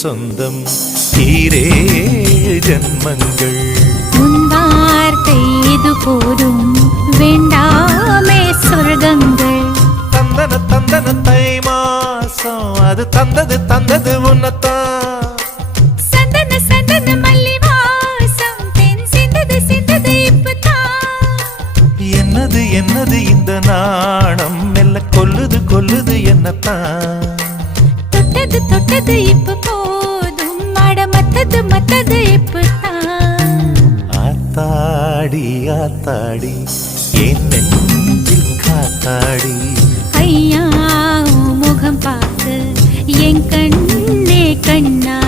சொந்தம் ஈரே ஜன்மங்கள். உன் வார்த்தை இது போதும் வேண்டாமே சொர்க்கங்கள். தந்தன தந்தன தை மாசம் அது தந்தது உன்னத்தான். சந்தன சந்தன மல்லி வாசம் தென் சிந்தது இப்பதான். என்னது என்னது இந்த நாணம் மெல்ல கொல்லுது என்னத்தான். தொட்டது இப்ப போதும் மட மத்தது இப்பதான். ஆத்தாடி ஆத்தாடி என் நெஞ்சில் காத்தாடி. ஐயா முகம் பார்த்து என் கண்ணே கண்ணா